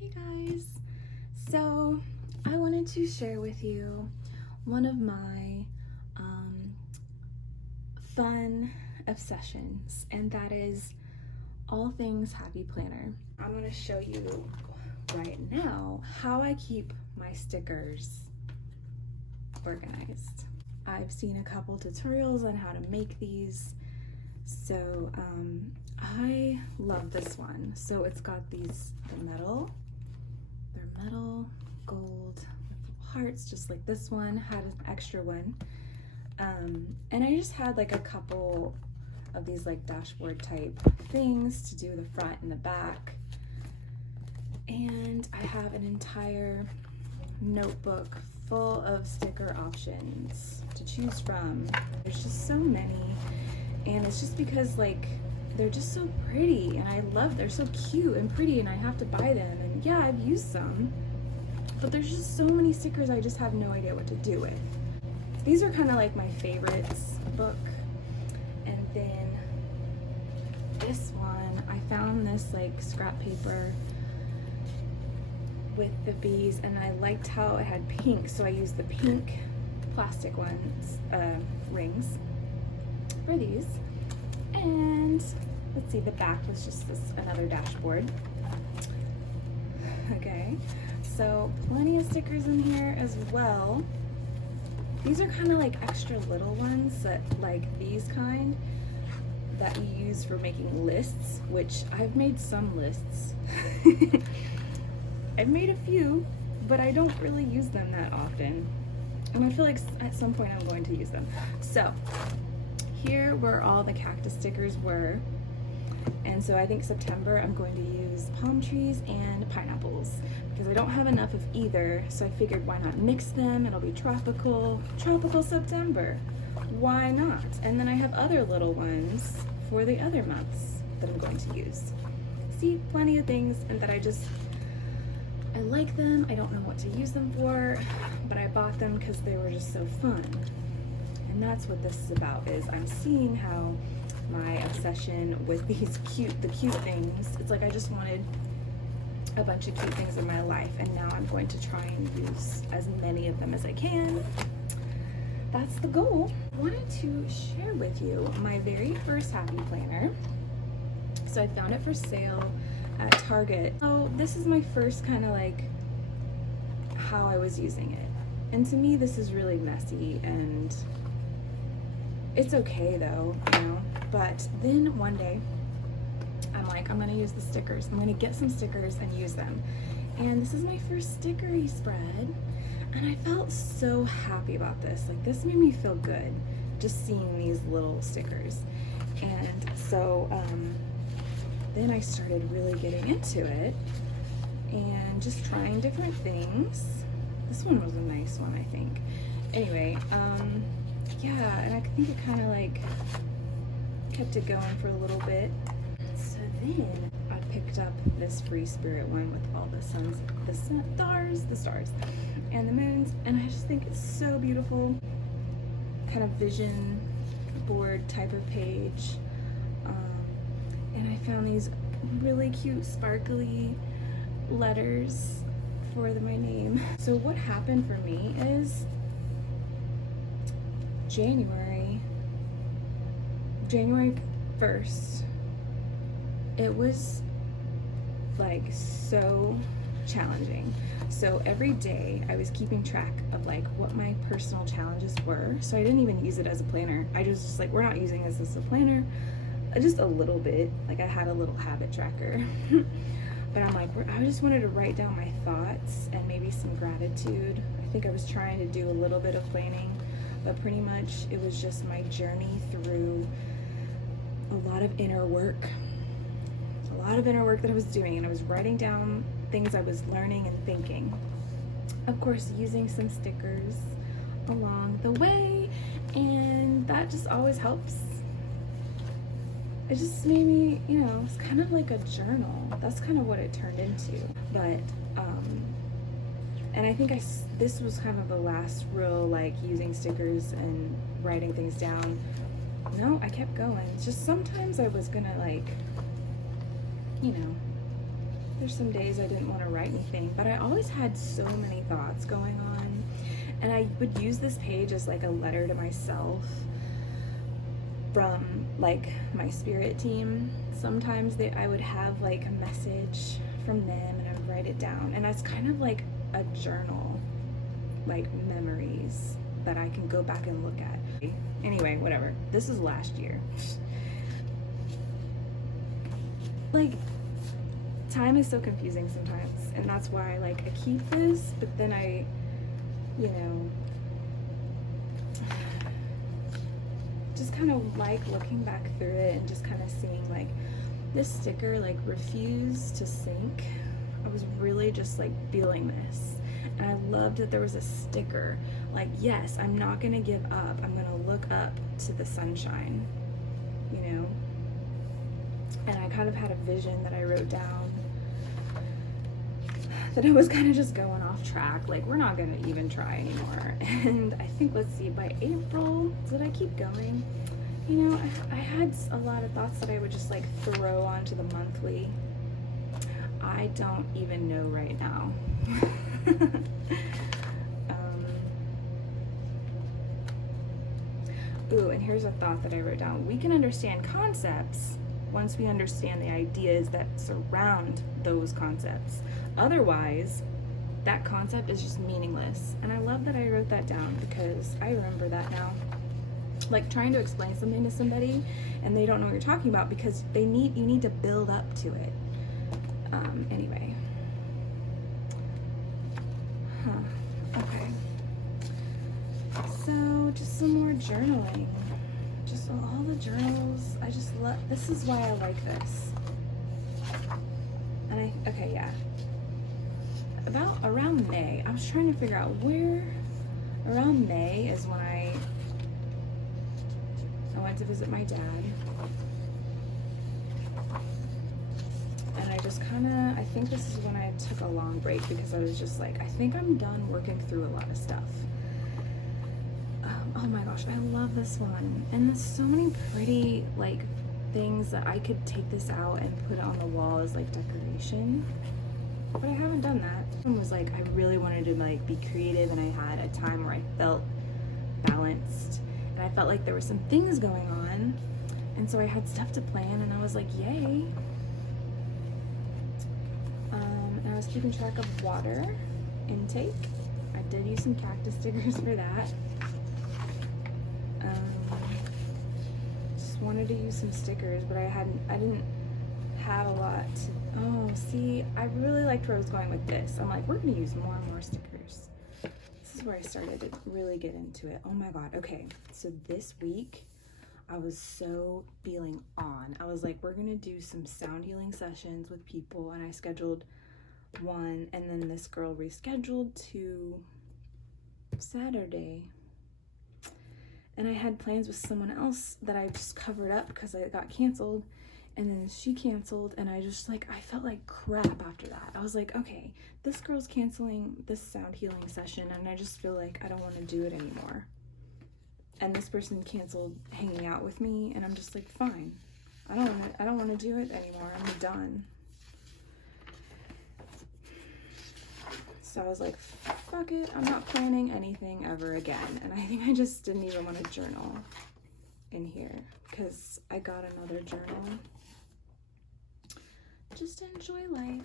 Hey guys, so I wanted to share with you one of my fun obsessions, and that is all things Happy Planner. I'm going to show you right now how I keep my stickers organized. I've seen a couple tutorials on how to make these, so I love this one. So it's got they're metal gold with hearts, just like this one had an extra one, and I just had like a couple of these like dashboard type things to do the front and the back, and I have an entire notebook full of sticker options to choose from. There's just so many, and it's just because like they're just so pretty, and they're so cute and pretty, and I have to buy them. And yeah, I've used some, but there's just so many stickers I just have no idea what to do with. These are kind of like my favorites book. And then this one, I found this like scrap paper with the bees, and I liked how it had pink, so I used the pink plastic ones, rings for these. And let's see, the back was just another dashboard. Okay, so plenty of stickers in here as well. These are kind of like extra little ones, that like these kind that you use for making lists, which I've made some lists. I've made a few, but I don't really use them that often, and I feel like at some point I'm going to use them. So here where all the cactus stickers were, and so I think September I'm going to use palm trees and pineapples because I don't have enough of either, so I figured why not mix them. It'll be tropical September, why not? And then I have other little ones for the other months that I'm going to use. See, plenty of things, and that I like them. I don't know what to use them for, but I bought them because they were just so fun. And that's what this is about, is I'm seeing how my obsession with the cute things, it's like I just wanted a bunch of cute things in my life, and now I'm going to try and use as many of them as I can. That's the goal. I wanted to share with you my very first Happy Planner. So I found it for sale at Target. So this is my first kind of like how I was using it. And to me, this is really messy, and it's okay though, you know. But then one day, I'm like, I'm gonna use the stickers. I'm gonna get some stickers and use them. And this is my first stickery spread, and I felt so happy about this. Like, this made me feel good, just seeing these little stickers. And so then I started really getting into it and just trying different things. This one was a nice one, I think. Anyway, yeah, and I think it kind of like kept it going for a little bit. So then I picked up this Free Spirit one with all the stars, and the moons, and I just think it's so beautiful. Kind of vision board type of page. And I found these really cute sparkly letters for my name. So what happened for me is January 1st, it was like so challenging. So every day I was keeping track of like what my personal challenges were. So I didn't even use it as a planner. I was just like, we're not using this as a planner. Just a little bit, like I had a little habit tracker. But I'm like, I just wanted to write down my thoughts and maybe some gratitude. I think I was trying to do a little bit of planning, but pretty much it was just my journey through a lot of inner work that I was doing, and I was writing down things I was learning and thinking. Of course, using some stickers along the way, and that just always helps. It just made me, you know, it's kind of like a journal. That's kind of what it turned into. But, and I think this was kind of the last real, like, using stickers and writing things down. No, I kept going. It's just sometimes I was gonna, like, you know, There's some days I didn't want to write anything, but I always had so many thoughts going on. And I would use this page as like a letter to myself from like my spirit team. Sometimes I would have like a message from them and I would write it down. And it's kind of like a journal, like memories that I can go back and look at. Anyway, whatever. This is last year. Like, time is so confusing sometimes, and that's why like I keep this, but then I, you know, just kind of like looking back through it and just kind of seeing like this sticker like refuse to sink. I was really just like feeling this, and I loved that there was a sticker like, yes, I'm not gonna give up, I'm gonna look up to the sunshine, you know. And I kind of had a vision that I wrote down that I was kind of just going off track, like we're not gonna even try anymore. And I think, let's see, by April, did I keep going? You know, I had a lot of thoughts that I would just like throw onto the monthly. I don't even know right now. Ooh, and here's a thought that I wrote down. We can understand concepts once we understand the ideas that surround those concepts. Otherwise, that concept is just meaningless. And I love that I wrote that down because I remember that now. Like trying to explain something to somebody and they don't know what you're talking about because you need to build up to it. Anyway. Okay. So just some more journaling. Just all the journals. I just love, this is why I like this. And okay, yeah. About around May, I was trying to figure out where, around May is when I went to visit my dad. And I just kind of, I think this is when I took a long break because I was just like, I think I'm done working through a lot of stuff. Oh my gosh, I love this one. And there's so many pretty like things that I could take this out and put it on the wall as like decoration. But I haven't done that. One was like, I really wanted to like be creative and I had a time where I felt balanced and I felt like there were some things going on. And so I had stuff to plan and I was like, yay. And I was keeping track of water intake. I did use some cactus stickers for that. Just wanted to use some stickers, but I didn't have a lot to, oh, see, I really liked where I was going with this. I'm like, we're gonna use more and more stickers. This is where I started to really get into it. Oh my God, okay, so this week, I was so feeling on. I was like, we're gonna do some sound healing sessions with people, and I scheduled one, and then this girl rescheduled to Saturday. And I had plans with someone else that I just covered up because it got canceled. And then she canceled and I just like, I felt like crap after that. I was like, okay, this girl's canceling this sound healing session and I just feel like I don't want to do it anymore. And this person canceled hanging out with me and I'm just like, fine. I don't want to do it anymore. I'm done. So I was like, fuck it, I'm not planning anything ever again. And I think I just didn't even want to journal in here because I got another journal. Just to enjoy life.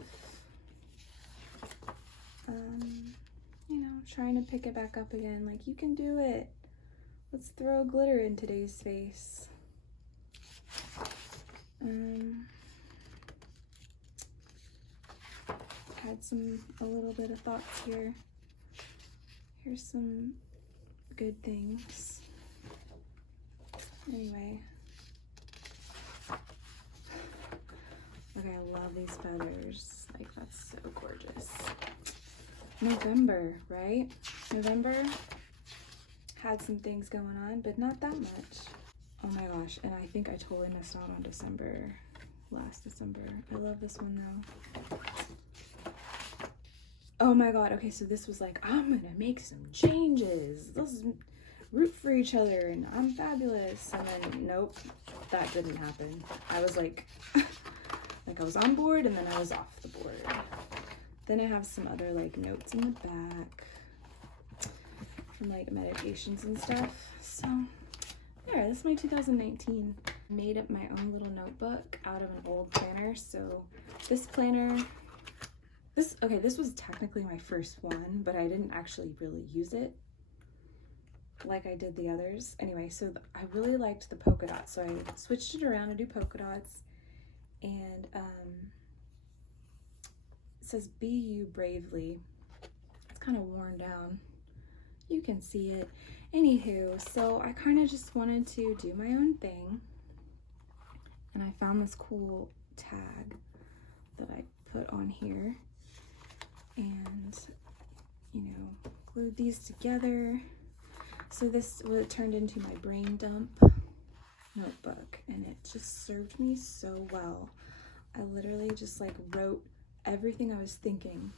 You know, trying to pick it back up again. Like, you can do it. Let's throw glitter in today's face. Had a little bit of thoughts here. Here's some good things. Anyway. Like, I love these feathers. Like, that's so gorgeous. November, right? November had some things going on, but not that much. Oh my gosh, and I think I totally missed out on December. Last December. I love this one though. Oh my God, okay, so this was like, I'm gonna make some changes. Let's root for each other and I'm fabulous. And then, nope, that didn't happen. I was like, Like I was on board and then I was off the board. Then I have some other like notes in the back from like meditations and stuff. So there, this is my 2019. Made up my own little notebook out of an old planner. So this planner, this was technically my first one, but I didn't actually really use it like I did the others. Anyway, so I really liked the polka dots, so I switched it around to do polka dots. And it says "Be you bravely." It's kind of worn down. You can see it. Anywho, so I kind of just wanted to do my own thing, and I found this cool tag that I put on here, and you know, glued these together. So this what turned into my brain dump notebook, and it just served me so well. I literally just like wrote everything I was thinking,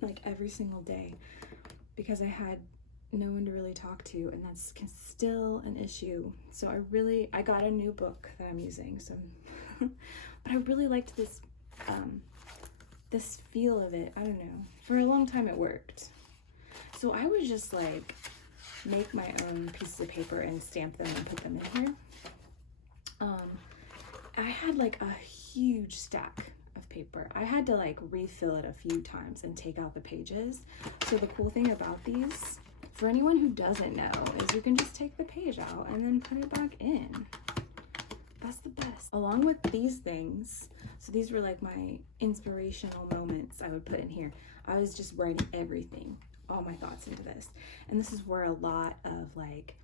like every single day, because I had no one to really talk to, and that's still an issue. So I got a new book that I'm using, so but I really liked this this feel of it. I don't know, for a long time it worked. So I would just like make my own pieces of paper and stamp them and put them in here. I had like a huge stack of paper. I had to like refill it a few times and take out the pages. So the cool thing about these, for anyone who doesn't know, is you can just take the page out and then put it back in. That's the best. Along with these things, so these were like my inspirational moments I would put in here. I was just writing everything, all my thoughts into this. And this is where a lot of like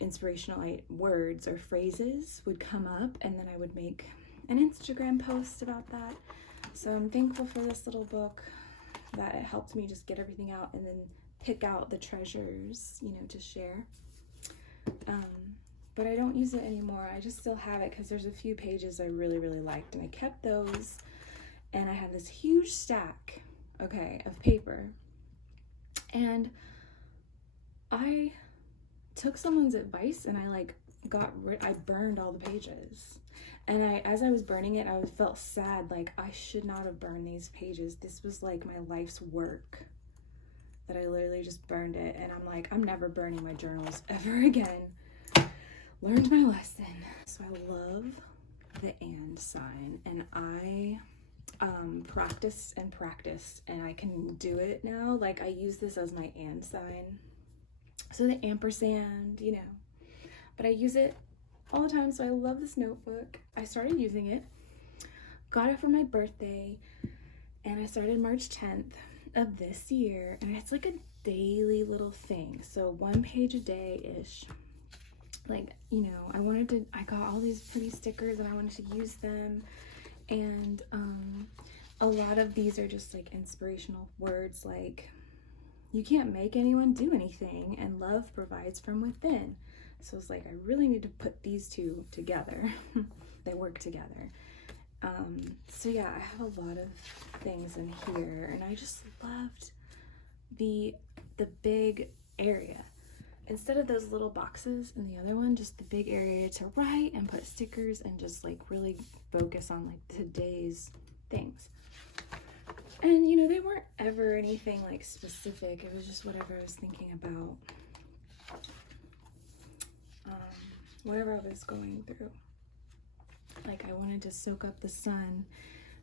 inspirational words or phrases would come up, and then I would make an Instagram post about that. So I'm thankful for this little book, that it helped me just get everything out and then pick out the treasures, you know, to share. But I don't use it anymore. I just still have it because there's a few pages I really, really liked, and I kept those. And I had this huge stack, okay, of paper. And I took someone's advice, and I like I burned all the pages. And as I was burning it, I felt sad, like I should not have burned these pages. This was like my life's work, that I literally just burned it. And I'm like, I'm never burning my journals ever again. Learned my lesson. So I love the and sign, and I practiced and I can do it now. Like I use this as my and sign. So the ampersand, you know, but I use it all the time. So I love this notebook. I started using it, got it for my birthday, and I started March 10th of this year, and it's like a daily little thing. So 1 page a day-ish. Like, you know, I got all these pretty stickers and I wanted to use them. And a lot of these are just like inspirational words, like, you can't make anyone do anything, and love provides from within. So it's like, I really need to put these two together. They work together. So yeah, I have a lot of things in here, and I just loved the big area. Instead of those little boxes in the other one, just the big area to write and put stickers and just like really focus on like today's things. And you know, they weren't ever anything like specific. It was just whatever I was thinking about, whatever I was going through. Like I wanted to soak up the sun,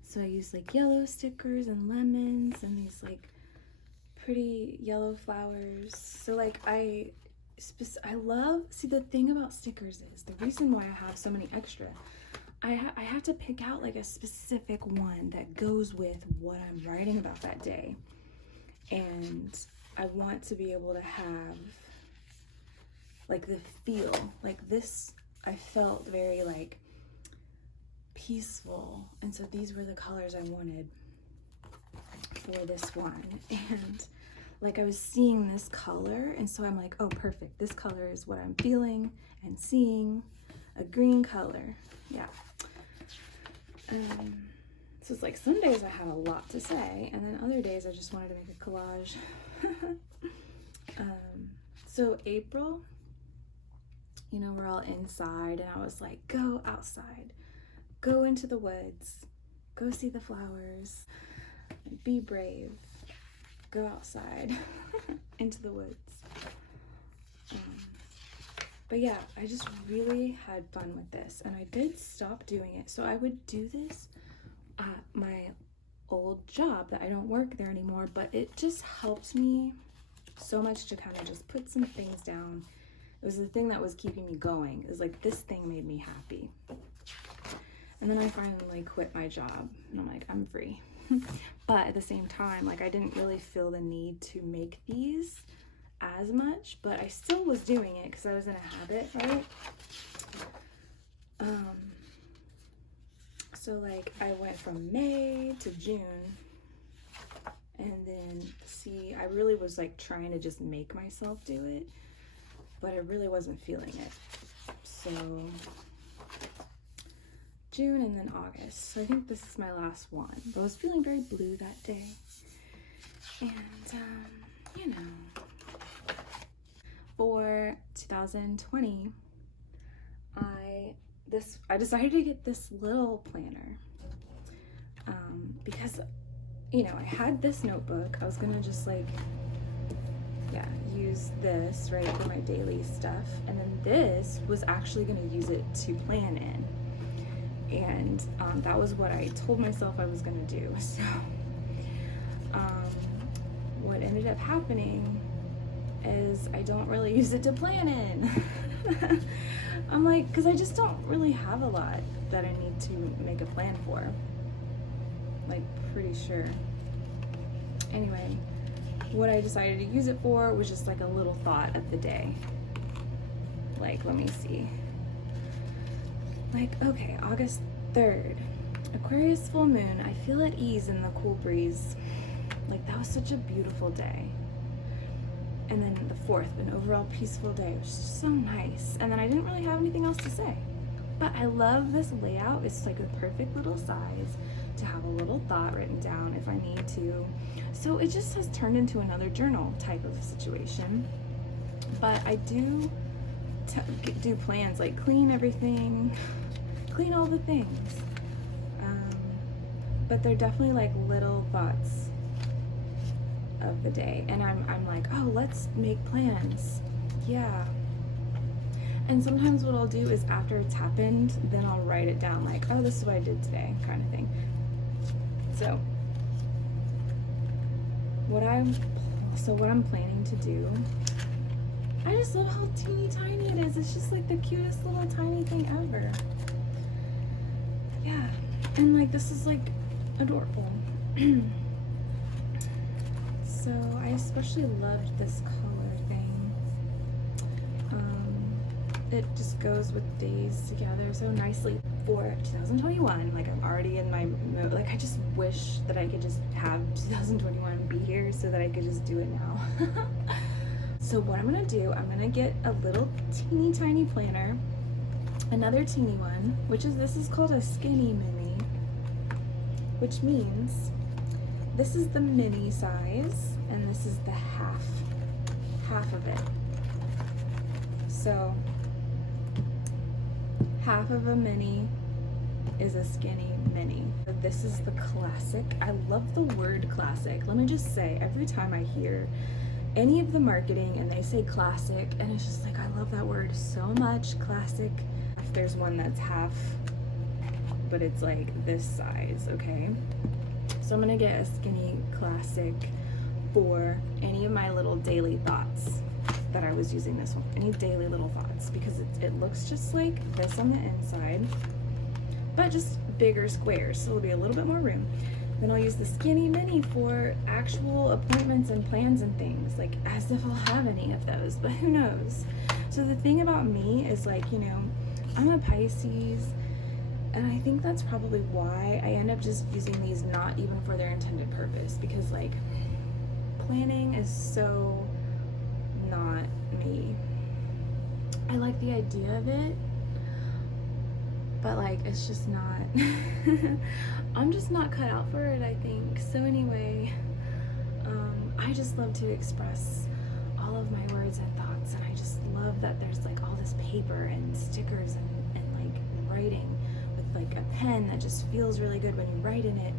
so I used like yellow stickers and lemons and these like pretty yellow flowers. So like I love, see, the thing about stickers is, the reason why I have so many extra, I have to pick out like a specific one that goes with what I'm writing about that day. And I want to be able to have like the feel, like this, I felt very like peaceful. And so these were the colors I wanted for this one. And like I was seeing this color, and so I'm like, oh perfect, this color is what I'm feeling and seeing. A green color, yeah. So it's like some days I had a lot to say, and then other days I just wanted to make a collage. So April, you know, we're all inside, and I was like, go outside, go into the woods, go see the flowers, be brave, go outside into the woods. But yeah, I just really had fun with this, and I did stop doing it. So I would do this at my old job that I don't work there anymore, but it just helped me so much to kind of just put some things down. It was the thing that was keeping me going. It was like, this thing made me happy. And then I finally quit my job, and I'm like, I'm free. But at the same time, like, I didn't really feel the need to make these as much, but I still was doing it because I was in a habit, right? So like I went from May to June, and then see, I really was like trying to just make myself do it, but I really wasn't feeling it. So June and then August. So I think this is my last one. But I was feeling very blue that day. And you know, for 2020, I decided to get this little planner because, you know, I had this notebook. I was gonna just like, yeah, use this, right, for my daily stuff. And then this was actually gonna use it to plan in. And that was what I told myself I was gonna do. So what ended up happening is I don't really use it to plan in. I'm like, because I just don't really have a lot that I need to make a plan for. Like, pretty sure. Anyway, what I decided to use it for was just like a little thought of the day. Like, let me see. Like, okay, August 3rd, Aquarius full moon. I feel at ease in the cool breeze. Like, that was such a beautiful day. And then the 4th, an overall peaceful day. It was just so nice. And then I didn't really have anything else to say. But I love this layout. It's like a perfect little size to have a little thought written down if I need to. So it just has turned into another journal type of situation. But I do plans, like clean everything, clean all the things. But they're definitely like little thoughts of the day, and I'm like, oh, let's make plans. Yeah. And sometimes what I'll do is after it's happened, then I'll write it down, like, oh, this is what I did today, kind of thing. So what I'm planning to do, I just love how teeny tiny it is. It's just like the cutest little tiny thing ever. Yeah. And like, this is like adorable. So I especially loved this color thing. It just goes with days together so nicely. For 2021, like, I'm already in my mode. Like, I just wish that I could just have 2021 be here so that I could just do it now. So what I'm gonna do, I'm gonna get a little teeny tiny planner, another teeny one, this is called a skinny mini, which means this is the mini size and this is the half of it. So half of a mini is a skinny mini. This is the classic. I love the word classic. Let me just say, every time I hear any of the marketing and they say classic, and it's just like, I love that word so much, classic. If there's one that's half, but it's like this size, okay? So I'm gonna get a skinny classic for any of my little daily thoughts that I was using this one, any daily little thoughts, because it looks just like this on the inside, but just bigger squares, so there'll be a little bit more room. Then I'll use the skinny mini for actual appointments and plans and things, like as if I'll have any of those, but who knows. So the thing about me is, like, you know, I'm a Pisces, and I think that's probably why I end up just using these not even for their intended purpose, because like planning is so not me. I like the idea of it, but like it's just not I'm just not cut out for it, I think. So anyway, I just love to express all of my words and thoughts, and I just love that there's like all this paper and stickers and like writing with like a pen that just feels really good when you write in it.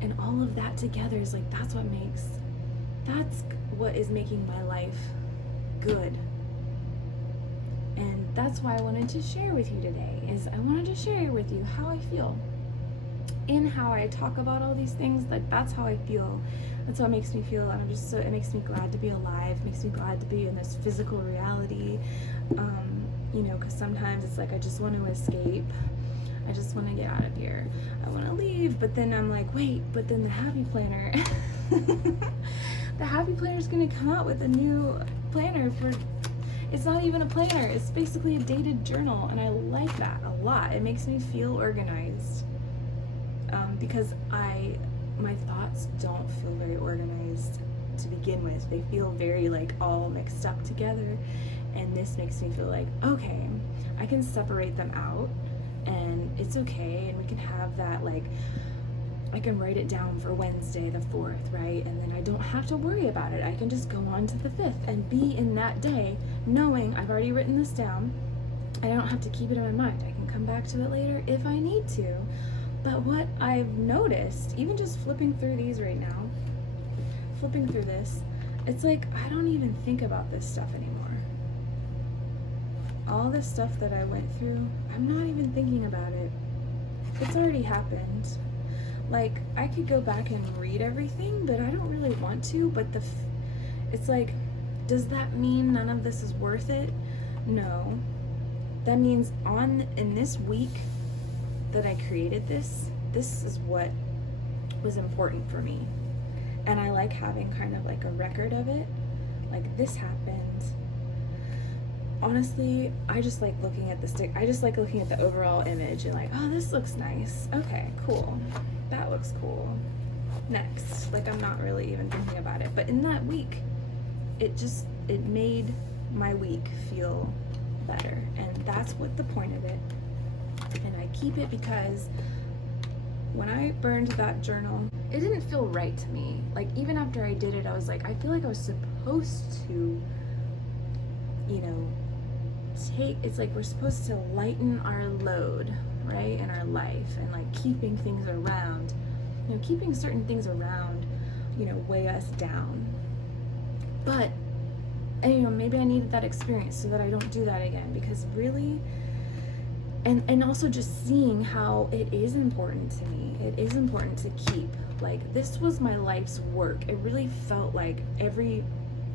And all of that together is like, that's what is making my life good. And that's why I wanted to share with you today, is I wanted to share with you how I feel. In how I talk about all these things, like that's how I feel. That's what makes me feel. And it makes me glad to be alive, makes me glad to be in this physical reality. You know, because sometimes it's like I just want to escape. I just want to get out of here. I want to leave, but then I'm like, wait, but then the Happy Planner, the Happy Planner is going to come out with a new planner for, it's not even a planner, it's basically a dated journal, and I like that a lot. It makes me feel organized, because my thoughts don't feel very organized to begin with. They feel very like all mixed up together, and this makes me feel like, okay, I can separate them out, and it's okay, and we can have that, like, I can write it down for Wednesday the 4th, right? And then I don't have to worry about it. I can just go on to the 5th and be in that day knowing I've already written this down. I don't have to keep it in my mind. I can come back to it later if I need to. But what I've noticed, even just flipping through these right now, flipping through this, it's like I don't even think about this stuff anymore. All this stuff that I went through, I'm not even thinking about it. It's already happened. Like, I could go back and read everything, but I don't really want to. But it's like, does that mean none of this is worth it? No. That means in this week that I created this is what was important for me. And I like having kind of like a record of it. Like, this happened. Honestly, I just like looking at the stick. I just like looking at the overall image and like, oh, this looks nice. Okay, cool. That looks cool. Next. Like, I'm not really even thinking about it. But in that week, it made my week feel better. And that's what the point of it. And I keep it because when I burned that journal, it didn't feel right to me. Like, even after I did it, I was like, I feel like I was supposed to, you know, it's like we're supposed to lighten our load, right, in our life, and like keeping things around, you know, keeping certain things around, you know, weigh us down. But, and, you know, maybe I needed that experience so that I don't do that again, because really, and also just seeing how it is important to me. It is important to keep. Like, this was my life's work. It really felt like every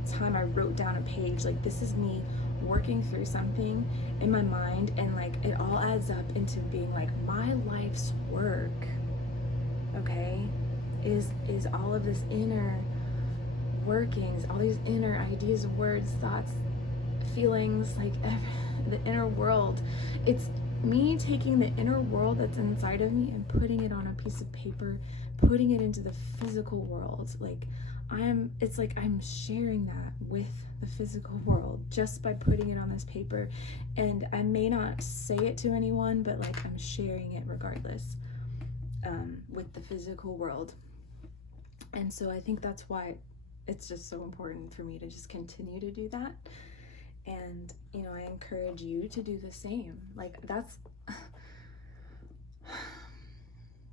time I wrote down a page, like, this is me working through something in my mind, and like it all adds up into being like my life's work, okay, is all of this inner workings, all these inner ideas, words, thoughts, feelings, like the inner world. It's me taking the inner world that's inside of me and putting it on a piece of paper, putting it into the physical world. Like, it's like I'm sharing that with the physical world just by putting it on this paper. And I may not say it to anyone, but like I'm sharing it regardless, with the physical world. And so I think that's why it's just so important for me to just continue to do that. And, you know, I encourage you to do the same. Like,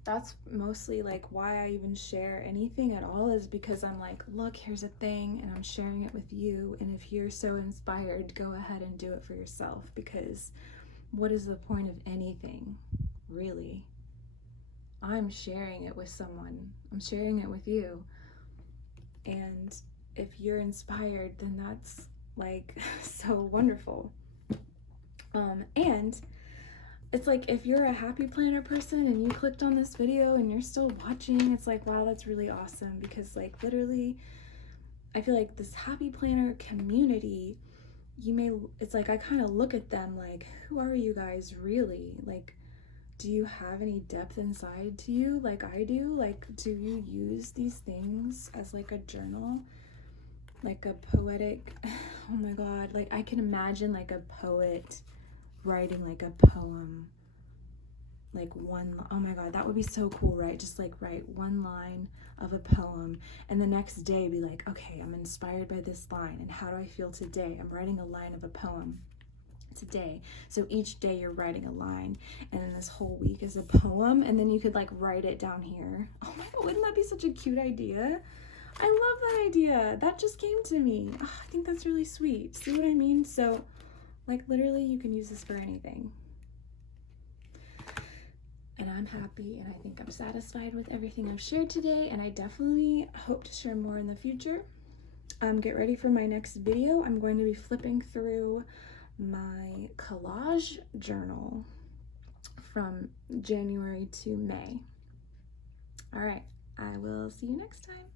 that's mostly like why I even share anything at all, is because I'm like, look, here's a thing, and I'm sharing it with you. And if you're so inspired, go ahead and do it for yourself, because what is the point of anything, really? I'm sharing it with someone. I'm sharing it with you. And if you're inspired, then that's like so wonderful. And it's like, if you're a Happy Planner person and you clicked on this video and you're still watching, it's like, wow, that's really awesome. Because like, literally, I feel like this Happy Planner community, it's like I kind of look at them like, who are you guys really? Like, do you have any depth inside to you like I do? Like, do you use these things as like a journal? Like a poetic, oh my God, like I can imagine like a poet writing like a poem, like oh my God, that would be so cool, right? Just like write one line of a poem, and the next day be like, okay, I'm inspired by this line, and how do I feel today? I'm writing a line of a poem. It's a day. So each day you're writing a line, and then this whole week is a poem, and then you could like write it down here. Oh my God, wouldn't that be such a cute idea? I love that idea. That just came to me. Oh, I think that's really sweet. See what I mean? So like literally you can use this for anything. And I'm happy, and I think I'm satisfied with everything I've shared today, and I definitely hope to share more in the future. Get ready for my next video. I'm going to be flipping through my collage journal from January to May. All right, I will see you next time.